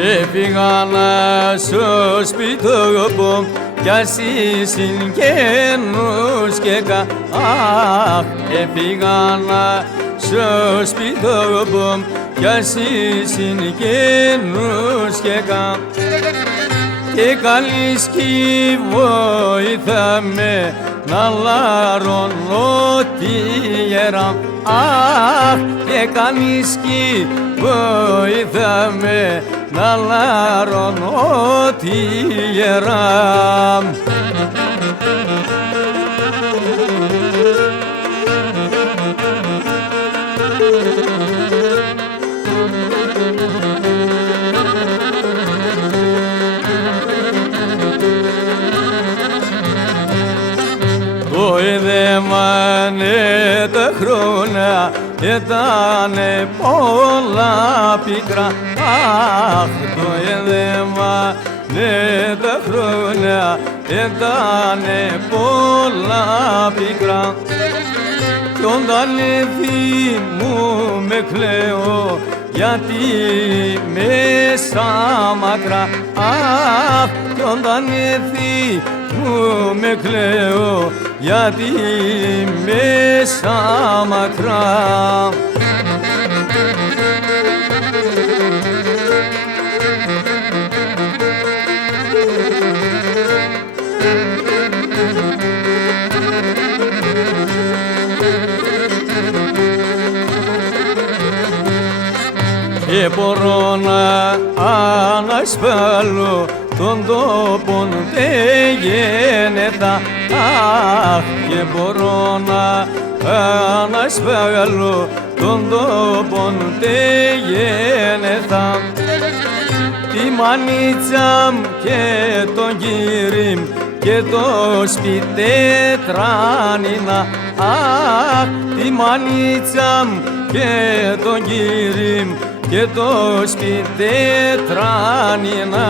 Έφυγαν στο σπίτι μου κι ας ήσουν καινούς και αχ, έφυγαν στο σπίτι μου κι ας ήσουν καινούς και καλής κι βοήθα με να λαρώνω τη γέρα. Αχ, και καλής κι βοήθα με να λαρώνω τη γέρα. Βοηθέμανε τα χρόνια, ήτανε πολλά πικρά. Αχ, βοηθέμανε τα χρόνια, ήτανε πολλά πικρά. Κι όταν μου με κλαίω, γιατί μέσα μακρά. Αχ, κι όταν μου με κλαίω, γιατί μέσα μακρά. Και μπορώ να ανασπάλω τον τόπον τε γένετα. Αχ, και μπορώ να ανασπάλω τον τόπον τε γένετα. Τη μανίτσα μου και τον κύρι και το σπίτι τράνινα. Αχ, τη μανίτσα μου και τον κύρι και το σπίτι τράνινα.